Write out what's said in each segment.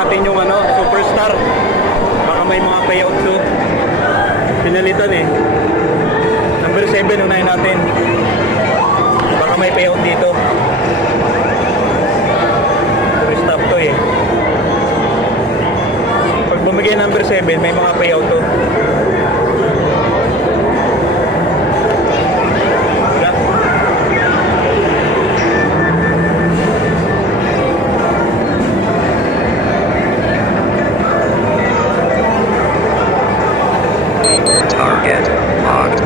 natin yung ano, Superstar. Baka may mga payout to. Pinalitan eh. Number 7 unahin natin. Baka may payout dito. Restop to eh. Pag bumigay number 7, may mga payout to. Target locked.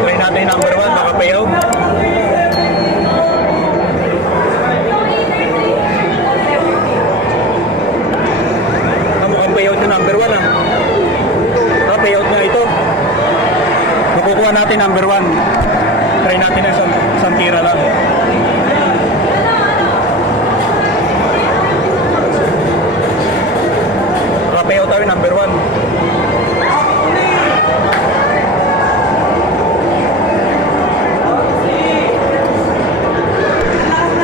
Try natin number 1, baka payout. Number 1 ah. Payout niya ito. Makukuha natin number 1. Try natin ng isang tira lang. Payout tayo number 1.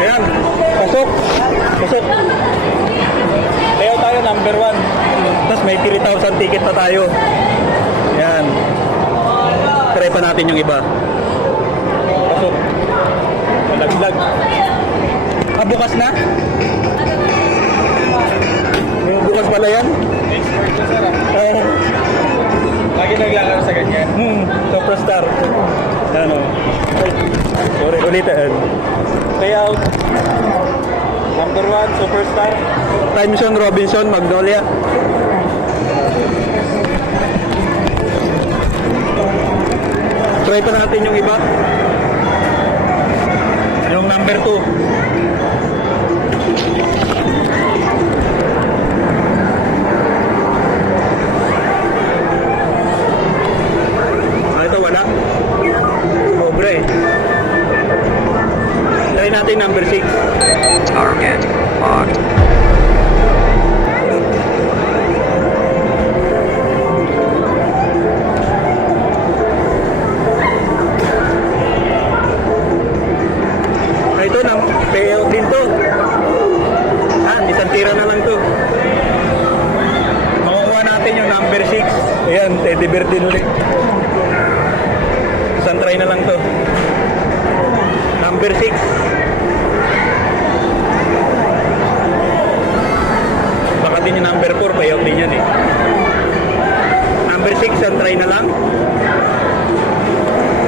Ayan. Pasok. Pasok. Payout tayo number 1. Tapos may 3,000 ticket pa tayo. Yan. Try pa natin yung iba. Pasok. Malaglag. Bukas na? Yung bukas pala yan? Lagi naglalaro sa ganyan. Superstar. Ano? Sorry, ulitin. Payout. Number 1, Superstar. Timeson, Robinson, Magnolia. Try pa natin yung iba. Yung number 2. Ito wala. Pobre. Try natin number 6. Target locked. Ito na, payout din to. Isang tira na lang to. Makukuha natin yung number 6. Ayan, teddy bear din ulit. Isang try na lang to. Number 6. Baka din yung number 4, payout din yan eh. Number 6, isang try na lang.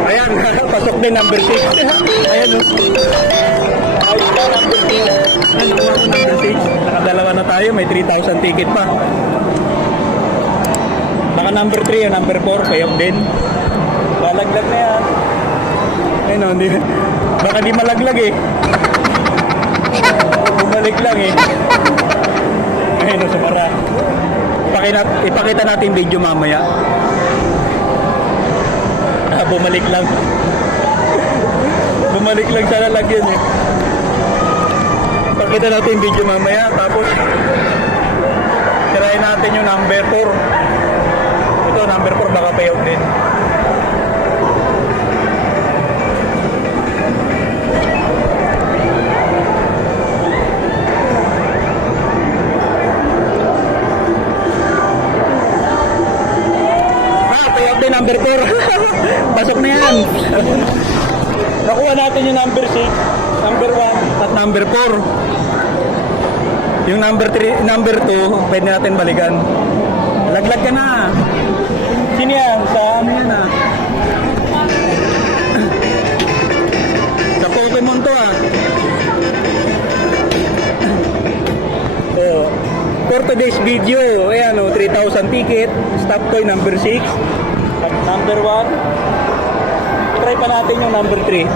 Ayan, pasok din number 6. Ayan o. Ayun na, number 6. Ano ko number 6? Nakadalawa na tayo, may 3,000 ticket pa. Baka number 3 o number 4, payout din. Lalaglag na yan. Ayun o, baka di malaglag eh. Bumalik lang eh. Ayun o, sumara. Ipakita natin video mamaya. Bumalik lang. Bumalik lang sa lalagyan eh. Pakita natin yung video mamaya. Tapos tirahin natin yung number 4. Ito number 4 baka payout din. Payout din number 4. Pasok na yan. Nakuha natin yung number 6, number 1, at number 4. Yung number 3, number 2, pwede natin balikan. Laglag ka na. Sino yan? Sa ano yan ah? Sa Pokemon to ah. So, for today's video, ayan o, 3,000 ticket, stop toy number 6, at number 1. Try pa natin yung number 3.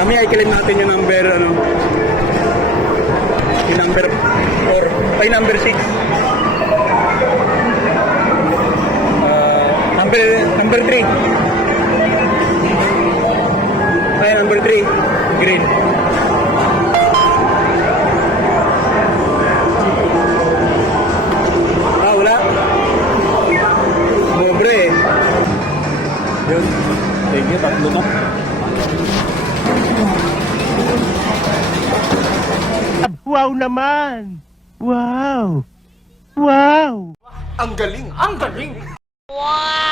Mamaya i-claim natin yung number ano. Yung number 4. Ay number 6. Number 3. number 3. Green. Ah, wala. Pobre eh. Yun. Thank you, tatlo to. Wow naman! Wow! Wow! Ang galing! Ang galing! Wow!